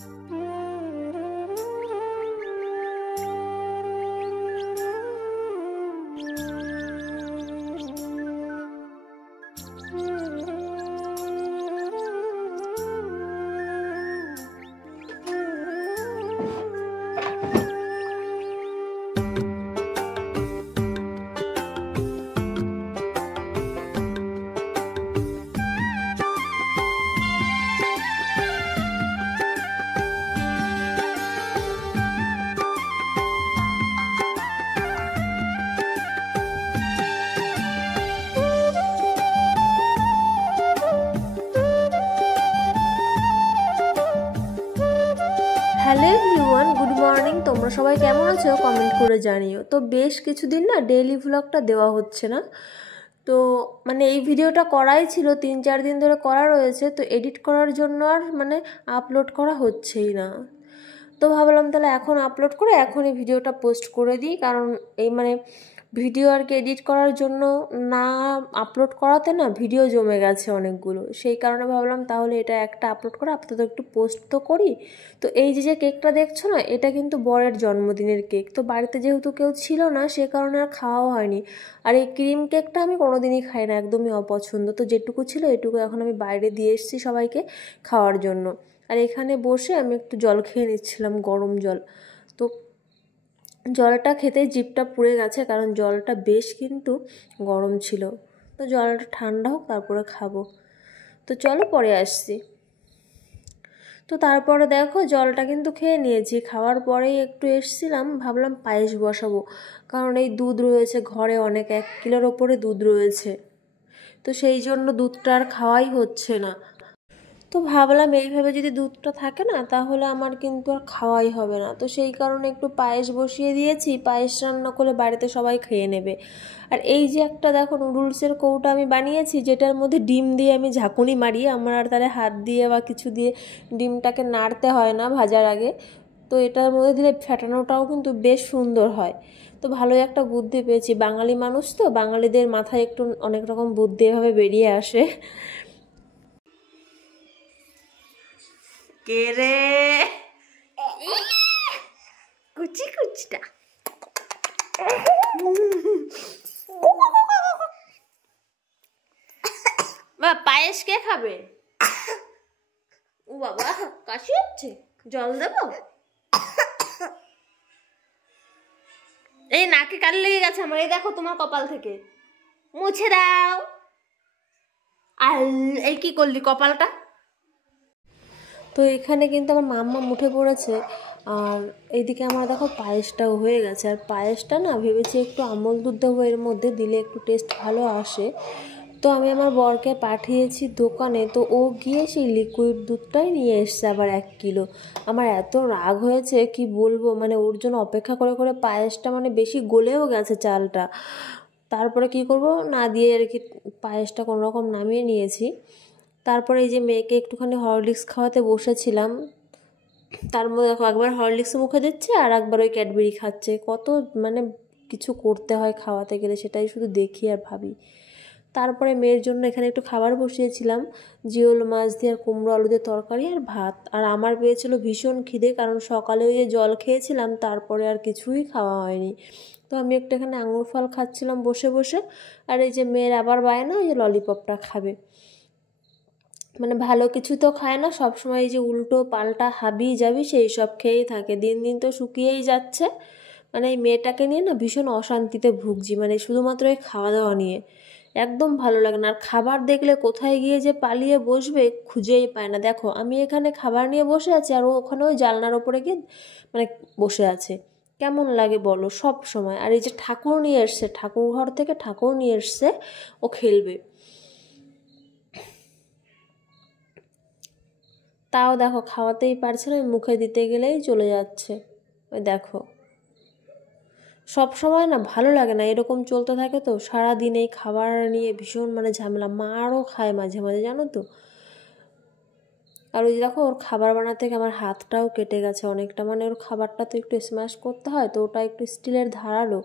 Hello everyone, good morning. তোমরা সবাই কেমন আছো কমেন্ট করে জানিও। তো বেশ কিছুদিন না ডেইলি ভ্লগটা দেওয়া হচ্ছে না। তো মানে এই ভিডিওটা করাই ছিল, 3-4 দিন ধরে করা রয়েছে, তো এডিট করার জন্য আর মানে আপলোড করা হচ্ছেই না। তো ভাবলাম তাহলে এখন আপলোড করে এখনই ভিডিওটা পোস্ট করে দিই, কারণ এই মানে ভিডিও আর কি এডিট করার জন্য না আপলোড করাতে না ভিডিও জমে গেছে অনেকগুলো, সেই কারণে ভাবলাম তাহলে এটা একটা আপলোড করে আপাতত একটু পোস্ট তো করি। তো এই যে কেকটা দেখছো না, এটা কিন্তু বরের জন্মদিনের কেক। তো বাড়িতে যেহেতু কেউ ছিল না সে কারণে আর খাওয়াও হয়নি। আর এই ক্রিম কেকটা আমি কোনোদিনই খাই না, একদমই অপছন্দ। তো যেটুকু ছিল এটুকু এখন আমি বাইরে দিয়ে এসেছি সবাইকে খাওয়ার জন্য। আর এখানে বসে আমি একটু জল খেয়ে নিচ্ছিলাম, গরম জল। তো জলটা খেতেই জিভটা পুড়ে গেছে, কারণ জলটা বেশ কিন্তু গরম ছিল। তো জলটা ঠান্ডা হোক তারপরে খাবো। তো চলো পরে আসছি। তো তারপরে দেখো জলটা কিন্তু খেয়ে নিয়েছি। খাওয়ার পরেই একটু এসছিলাম, ভাবলাম পায়েস বসাবো, কারণ এই দুধ রয়েছে ঘরে অনেক, 1 কিলোর ওপরে দুধ রয়েছে। তো সেই জন্য দুধটা আর খাওয়াই হচ্ছে না। তো ভাবলাম এইভাবে যদি দুধটা থাকে না তাহলে আমার কিন্তু আর খাওয়াই হবে না। তো সেই কারণে একটু পায়েস বসিয়ে দিয়েছি, পায়েস রান্না করে বাড়িতে সবাই খেয়ে নেবে। আর এই যে একটা দেখো নুডলসের কৌটা আমি বানিয়েছি, যেটার মধ্যে ডিম দিয়ে আমি ঝাঁকুনি মারি, আমার আর তাহলে হাত দিয়ে বা কিছু দিয়ে ডিমটাকে নাড়তে হয় না ভাজার আগে। তো এটার মধ্যে দিলে ফেটানোটাও কিন্তু বেশ সুন্দর হয়। তো ভালোই একটা বুদ্ধি পেয়েছি, বাঙালি মানুষ তো, বাঙালিদের মাথায় একটু অনেক রকম বুদ্ধি এভাবে বেরিয়ে আসে। কে রে কুচি কুচিটা? বা পায়েস কে খাবে? ও বাবা, কাশি হচ্ছে, জল দেবো? এই নাকে কালি লেগে গেছে আমার, এই দেখো তোমার কপাল থেকে, মুছে দাও। আর এই কি করলি কপালটা? তো এখানে কিন্তু আমার মাম্মা উঠে পড়েছে, আর এইদিকে আমার দেখো পায়েসটাও হয়ে গেছে। আর পায়েসটা না ভেবেছি একটু আমল দুধ দেবো, এর মধ্যে দিলে একটু টেস্ট ভালো আসে। তো আমি আমার বরকে পাঠিয়েছি দোকানে, তো ও গিয়ে সেই লিকুইড দুধটাই নিয়ে এসছে আবার 1 কিলো। আমার এত রাগ হয়েছে কি বলবো, মানে ওর জন্য অপেক্ষা করে করে পায়েসটা মানে বেশি গলেও গেছে চালটা। তারপরে কি করব না দিয়ে আর কি পায়েসটা কোনো রকম নামিয়ে নিয়েছি। তারপরে এই যে মেয়েকে একটুখানি হরলিক্স খাওয়াতে বসেছিলাম, তার মধ্যে দেখো একবার হরলিক্স মুখে দিচ্ছে আর একবার ওই ক্যাডবেরি খাচ্ছে। কত মানে কিছু করতে হয় খাওয়াতে গেলে, সেটাই শুধু দেখি আর ভাবি। তারপরে মেয়ের জন্য এখানে একটু খাবার বসিয়েছিলাম, জিওল মাছ দিয়ে আর কুমড়ো আলু দিয়ে তরকারি আর ভাত। আর আমার পেয়েছিল ভীষণ খিদে, কারণ সকালে ওই যে জল খেয়েছিলাম, তারপরে আর কিছুই খাওয়া হয়নি। তো আমি একটু এখানে আঙুর ফল খাচ্ছিলাম বসে বসে। আর এই যে মেয়ের আবার বায়না ওই যে ললিপপটা খাবে, মানে ভালো কিছু তো খায় না, সবসময় এই যে উল্টো পাল্টা হাবি যাবি সেই সব খেয়েই থাকে। দিন দিন তো শুকিয়েই যাচ্ছে। মানে এই মেয়েটাকে নিয়ে না ভীষণ অশান্তিতে ভুগছি, মানে শুধুমাত্র এই খাওয়া দাওয়া নিয়ে একদম ভালো লাগে না। আর খাবার দেখলে কোথায় গিয়ে যে পালিয়ে বসবে খুঁজেই পায় না। দেখো আমি এখানে খাবার নিয়ে বসে আছি আর ও ওখানে ওই জানলার ওপরে গিয়ে মানে বসে আছে। কেমন লাগে বলো সব সময়। আর এই যে ঠাকুর নিয়ে এসছে, ঠাকুর ঘর থেকে ঠাকুর নিয়ে এসছে, ও খেলবে। তাও দেখো খাওয়াতেই পারছে না, মুখে দিতে গেলেই চলে যাচ্ছে। ওই দেখো সব সময় না ভালো লাগে না এরকম চলতে থাকে। তো সারাদিন এই খাবার নিয়ে ভীষণ মানে ঝামেলা। মারও খায় মাঝে মাঝে জানো তো। আর ওই যে দেখো ওর খাবার বানাতে গিয়ে আমার হাতটাও কেটে গেছে অনেকটা, মানে ওর খাবারটা তো একটু স্ম্যাশ করতে হয়, তো ওটা একটু স্টিলের ধারালো,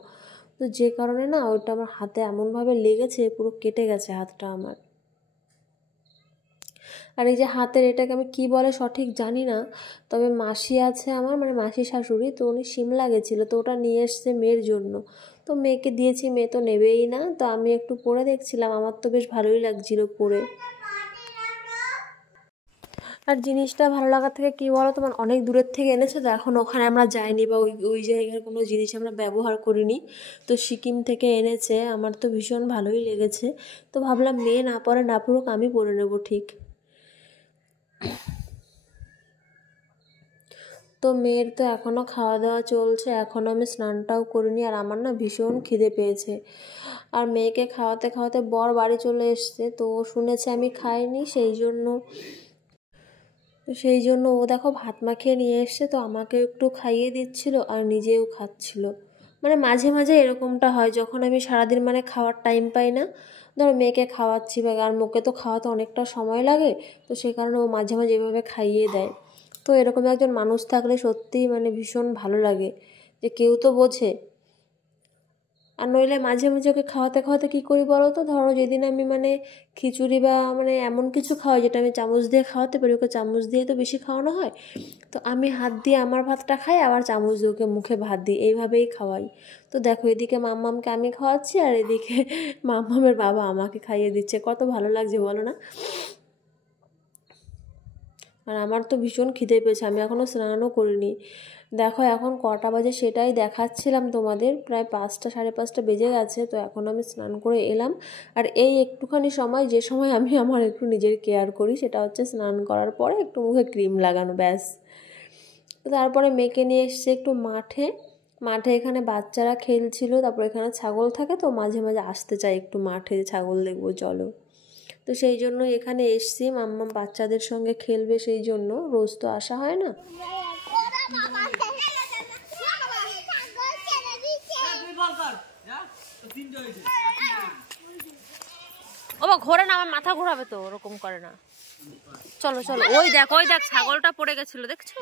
তো যে কারণে না ওইটা আমার হাতে এমনভাবে লেগেছে পুরো কেটে গেছে হাতটা আমার। আর এই যে হাতের এটাকে আমি কি বলে সঠিক জানি না, তবে মাসি আছে আমার, মানে মাসি শাশুড়ি, তো উনি সিমলা গেছিলো, তো ওটা নিয়ে এসছে মেয়ের জন্য। তো মেয়েকে দিয়েছি, মেয়ে তো নেবেই না, তো আমি একটু পরে দেখছিলাম, আমার তো বেশ ভালোই লাগছিল পরে। আর জিনিসটা ভালো লাগার থেকে কী বলো তো, মানে অনেক দূরের থেকে এনেছে, তো এখন ওখানে আমরা যাইনি বা ওই ওই জায়গার কোনো জিনিস আমরা ব্যবহার করিনি, তো সিকিম থেকে এনেছে, আমার তো ভীষণ ভালোই লেগেছে। তো ভাবলাম মেয়ে না পরে না পড়ুক, আমি পরে নেবো ঠিক। তো মেয়ের তো এখনও খাওয়া দাওয়া চলছে, এখনও আমি স্নানটাও করিনি, আর আমার না ভীষণ খিদে পেয়েছে। আর মেয়েকে খাওয়াতে খাওয়াতে বর বাড়ি চলে এসছে, তো ও শুনেছে আমি খাইনি, সেই জন্য ও দেখো ভাত মাখিয়ে নিয়ে এসছে, তো আমাকে একটু খাইয়ে দিচ্ছিল আর নিজেও খাচ্ছিল। মানে মাঝে মাঝে এরকমটা হয়, যখন আমি সারাদিন মানে খাওয়ার টাইম পাই না, ধরো মেয়েকে খাওয়াচ্ছি বা আর মুখে তো খাওয়াতে অনেকটা সময় লাগে, তো সেই কারণে ও মাঝে মাঝে এভাবে খাইয়ে দেয়। তো এরকম একজন মানুষ থাকলে সত্যিই মানে ভীষণ ভালো লাগে, যে কেউ তো বোঝে। আর নইলে মাঝে মাঝে ওকে খাওয়াতে খাওয়াতে কী করি বলো তো, ধরো যেদিন আমি মানে খিচুড়ি বা মানে এমন কিছু খাওয়াই যেটা আমি চামচ দিয়ে খাওয়াতে পারি, ওকে চামচ দিয়ে তো বেশি খাওয়ানো হয়, তো আমি হাত দিয়ে আমার ভাতটা খাই, আবার চামচ দিয়ে ওকে মুখে ভাত দিই, এইভাবেই খাওয়াই। তো দেখো এদিকে মাম্মামকে আমি খাওয়াচ্ছি, আর এদিকে মাম্মামের বাবা আমাকে খাইয়ে দিচ্ছে, কত ভালো লাগছে বলো না। আর আমার তো ভীষণ খিদে পেয়েছে, আমি এখনও স্নানও করিনি। দেখো এখন কটা বাজে সেটাই দেখাচ্ছিলাম তোমাদের, প্রায় 5টা 5:30 বেজে গেছে, তো এখন আমি স্নান করে এলাম। আর এই একটুখানি সময়, যে সময় আমি আমার একটু নিজের কেয়ার করি, সেটা হচ্ছে স্নান করার পরে একটু মুখে ক্রিম লাগানো, ব্যাস। তারপরে মেয়েকে নিয়ে এসছে একটু মাঠে এখানে বাচ্চারা খেলছিল, তারপর এখানে ছাগল থাকে, তো মাঝে মাঝে আসতে চাই একটু মাঠে, ছাগল দেখবো চলো। তো সেই জন্য এখানে এসছি, মাম্মা বাচ্চাদের সঙ্গে খেলবে, সেই জন্য রোজ তো আসা হয় না। ও ঘোরে না, আমার মাথা ঘোরাবে তো, ওরকম করে না। চলো চলো, ওই দেখ ছাগলটা পড়ে গেছিল, দেখছো?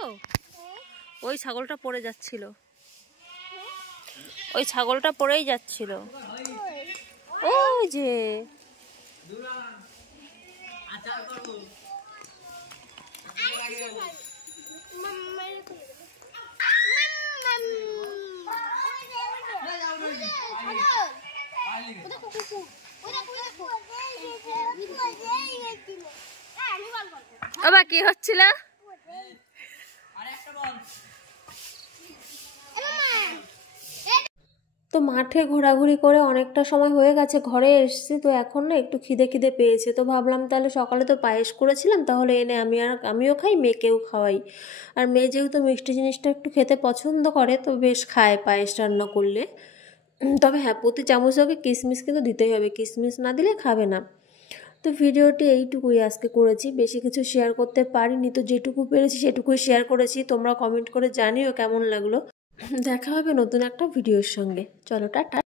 ওই ছাগলটা পড়ে যাচ্ছিল, ওই ছাগলটা পড়েই যাচ্ছিল, ওই যে। আবার কি হচ্ছিল? তো মাঠে ঘোরাঘুরি করে অনেকটা সময় হয়ে গেছে, ঘরে এসেছি, তো এখন না একটু খিদে পেয়েছে, তো ভাবলাম তাহলে সকালে তো পায়েস করেছিলাম, তাহলে এনে আমিও খাই, মেয়েকেও খাওয়াই। আর মেয়ে যেহেতু মিষ্টি জিনিসটা একটু খেতে পছন্দ করে, তো বেশ খায় পায়েস রান্না করলে। তবে হ্যাঁ, প্রতি চামচ ওকে কিশমিশ কিন্তু দিতেই হবে, কিশমিশ না দিলে খাবে না। তো ভিডিওটি এইটুকুই আজকে করেছি, বেশি কিছু শেয়ার করতে পারিনি, তো যেটুকু পেরেছি সেটুকুই শেয়ার করেছি। তোমরা কমেন্ট করে জানিও কেমন লাগলো। দেখা হবে নতুন একটা ভিডিওর সঙ্গে, চলো টাটা।